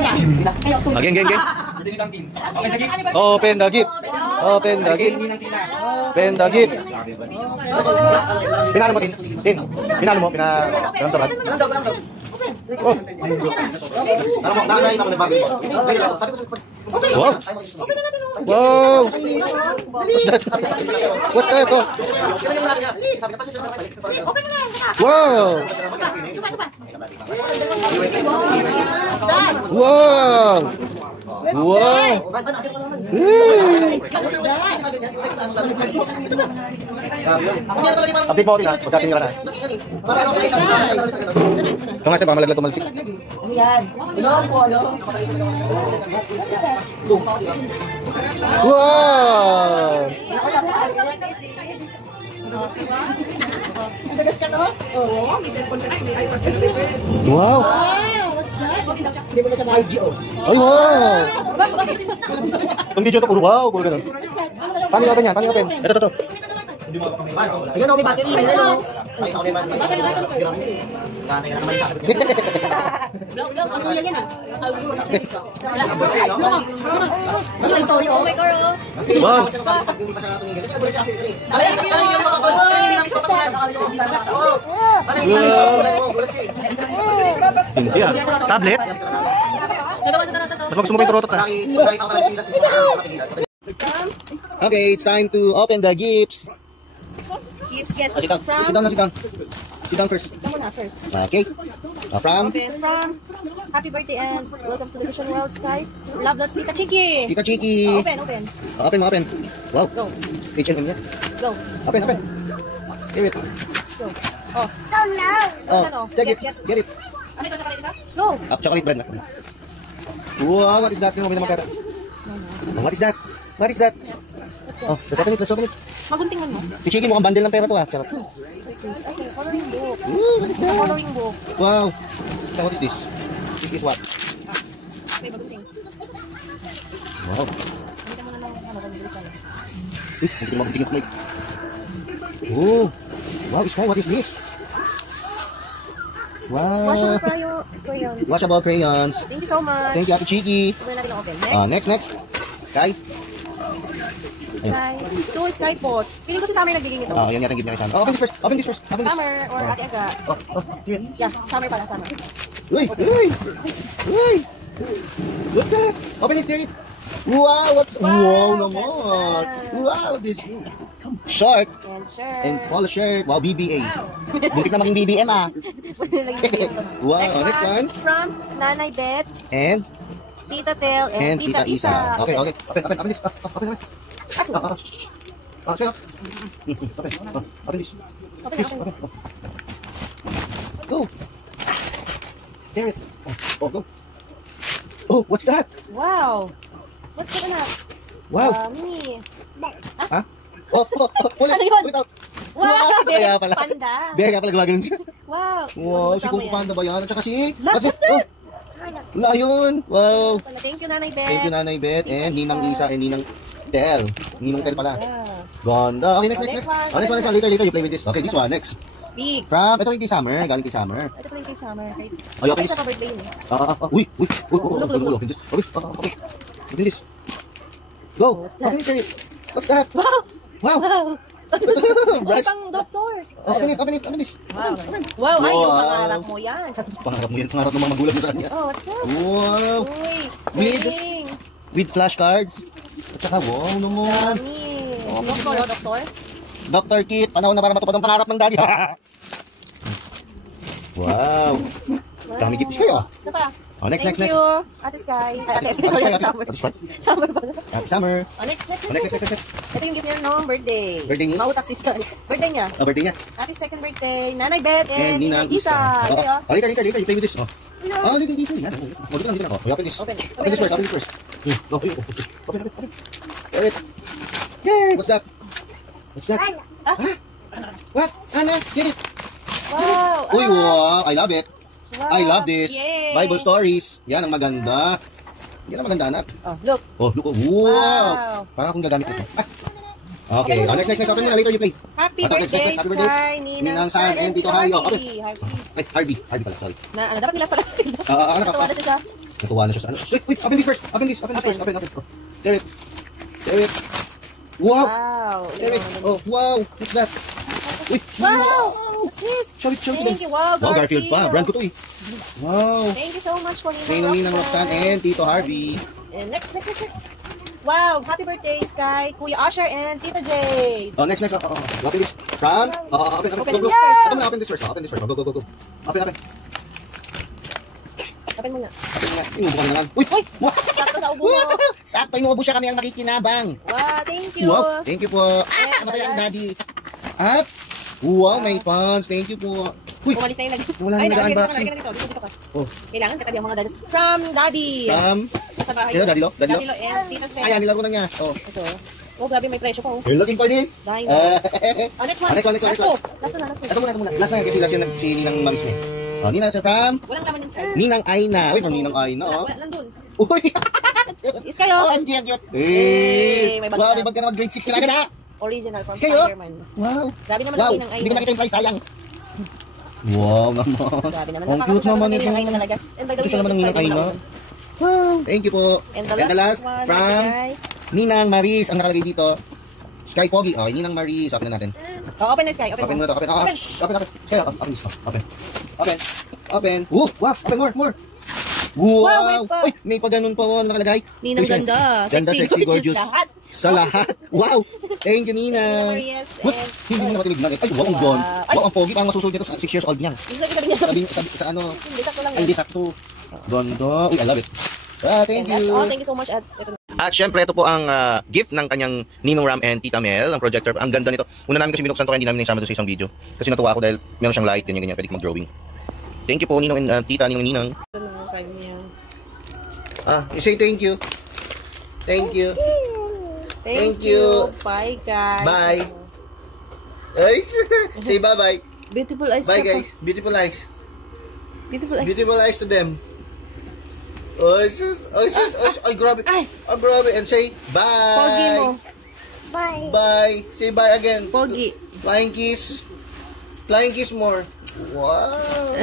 Again, again, again. Open the gift. Open the gift. Open the gift. Pinano mo, Tin? Tin, pinano mo? Pinano sa bag? Oh. Wow. Wow. What's that? What's that? Oh. Wow. Wow. Wow. Update mo, Tina. Pagsating nila na. Ito nga siya, baka malaglag tumalsik. Ano yan? Wow! Wow! Ay, wow! Itong video ito, puro wow, puro ganun. Paano i-open yan? Paano i-open? Ito. Ayun, may battery. Ayun, wow! Hindi ah. Tablet? Mas gusto mo pa yung turotot na. Okay, it's time to open the gifts. Gifts, yes. Sit down. Sit down. Sit down. Sit down first. Okay. From? From Happy Birthday and welcome to the Vision World Sky. Love lots, Tita Chiki. Tita Chiki. Open. Open. Wow. Go. H&M niya. Go. Open. Give it. Go. Oh. Oh, take it. Get it. Ano ito? Go. Chocolate bread na. Wow, what is that? What is that? What is that? Oh, let's open it. Magunting man mo. Si Chiki, mukhang bundle ng pera to ah. Charot. Coloring book. What is that? Coloring book. Wow. So what is this? This is what? Okay, magunting. Wow. Hindi mo na lang magunting. Hindi ko magunting yung mic. Oh. Wow, Sky, what is this? Wow. Crayons. Washable crayons. Thank you so much. Thank you, Ate Chiki. Open natin ang open. Next. Sky. Ito is Sky pot. Feeling ko si Summer nagbigay nito. Yan yata ang gift niya kay Summer. Open this first. Summer or Ate Aga. Here. Yeah, Summer pala, Summer. Uy! What's that? Open it, hear it. Wow, wow naman. Wow, this short and polo shirt. Wow, BBA. Bukit na maging BBM ah. Wow, next one. From Nanay Beth And Tita Tel and Tita Isa. Okay. Open this. Open naman. Sa'yo. Open this. Open. Go. Hear it. Oh, go. Oh, what's that? Wow. What's that na? Wow. Mini. Ha? Oh, ulit out. Wow, Kaya pala. Panda. Kaya pala gumagano'n siya. Wow. Wow, si Kung Panda ba yan? At saka si... What's that? Wala yun. Wow. Thank you, Nanay Beth. Thank you, Nanay Beth. And Ninang Isa and Ninang Tel. Ninong Tel pala. Yeah. Ganda. Okay, next. Next one. Later you play with this. Okay, this one. Next. Big. Ito yung kay Summer. Galing kay Summer. Ito pala yung kay Summer. Ay, okay. Ito sa birthday niya. Uy. Open this. Open this. Go. Open it. What's that? Wow. Brush. Pang doktor. Open this. Wow, ay, yung pangarap mo yan. Pangarap mo yan. Pangarap ng mga magulang mo sa kanya. Oh, what's that? Wow. Uy, With flashcards. At saka, wow naman. Doktor? Dr. Kit, panahon na para matupad ang pangarap ng daddy. Wow. Dami gift kayo. Isa pa. Next. Thank you, Ate Sky. Ate Sky. Summer pala. Summer. Next. Ito yung gift niya noong birthday. Birthday niya? Mautak si Sky. Birthday niya. Birthday niya. Ate's second birthday. Nanay Beth and Ninang Isa. Later. You play with this. Dito. Dito na. Open this. Open this first. Open. Wait. Yay! What's that? What? Ana? Get it. Wow. Uy, wow. I love it. Wow. I love this. Yay. Bible stories. Yan ang maganda. Yan ang maganda, anak. Look. Look. Wow. Parang akong gagamit nito. Okay. Next. Open na. Later you play. Happy birthday, Sky, Ninang Sam, and Tito Harry. Harvey. Harvey pala, sorry. Dapat nila pala. Ano ka? Tawada siya sa Natuwa na siya sa ano. Wait, open this first. Open this. Open. Oh. Tear it. Wow. Tear it. Oh, wow. What's that? Wait. Wow. What's this? Show it to them. Thank you. Wow, Wow, Garfield pa. Brand ko to eh. Wow. Thank you so much for Ninang Roxanne and Tito Harvey. And next. Wow, happy birthday, Sky, Kuya Usher, and Tita Jade. Oh, next. Open this. From? Open. Go. Open this first. Open this first. Go. Open. Open mo nga. Inubukan na lang. Uy! Wow! Sakto sa ubo mo. Sakto, inuubo siya kami ang makikinabang. Wow, thank you. Wow, thank you po. Masaya ang daddy. At, wow, may pants. Thank you po. Uy! Umalis na yung Wala na nag-unboxing. Dito ka. Oh. Kailangan katabi ang mga daddy. From Daddy. Sa bahay. Daddy Lo? Daddy Lo and Tita Sven. Ayan, nilaro na niya. Oh. Ito. Oh, grabe, may presyo pa. Oh. You're looking for this? Dahil next one. Next one. Last na. Ito muna. Last na yan kasi last yun si Ninang Maris eh. Oh, Ninang sir from? Walang laman yung sir. Ninang Aina. Uy, from Ninang Aina, oh. Nandun. Uy! Is kayo? Oh, ang cute. May bag Wow, ka. may bag ka na grade 6 ka na agad ha? Original from Kayo? Spider-Man. Wow. Grabe naman Wow, ang Ninang Aina. hindi ko nakita yung price, sayang. Wow naman. Grabe naman. Ang cute naman Ninang ito. Aina talaga. And by the way, Ito siya naman ng Ninang Aina. Spider-Man Wow. Thank you po. And the last one, from guys. Ninang Maris. Ang nakalagay dito. Sky Pogi. Okay, Ninang Maris. Open na natin. Oh, open na, Sky. Open mo. muna ito. Open. Kaya, open this. Open. Wow. Open more. Wow. Wow, wait pa. Uy, may pa ganun pa nakalagay. Ninang Uy, ganda. Ganda, sexy, gorgeous. Lahat. Sa lahat. Wow. Thank you, Nina. Yes, What? Hindi mo na matilig na. Ay, wow, ang gond. Ay. Wow, ang pogi. Parang masusunod nito sa 6 years old niya. Gusto ko sabi niya. Sabi sa ano. Hindi, sakto lang. Ay, hindi sakto. Ganda. Uy, I love it. Thank And that's you. all. Thank you so much. At ito. At syempre, ito po ang gift ng kanyang Ninong Ram and Tita Mel, ang projector. Ang ganda nito. Una namin kasi binuksan to, kaya hindi namin naisama doon sa isang video. Kasi natuwa ako dahil meron siyang light, ganyan, pwede mag-drawing. Thank you po, Ninong and Tita, Ninang. Ito naman kayo niya. You say thank you. Thank you. Thank you. Bye, guys. Bye. Ay, say bye-bye. Beautiful eyes. Bye, ka pa. guys. Beautiful eyes. Beautiful eyes. Beautiful eyes to them. Ay, grabe. Ay. Oh, grabe. And say bye. Pogi mo. Bye. Say bye again. Pogi. Flying kiss. Flying kiss more. Wow.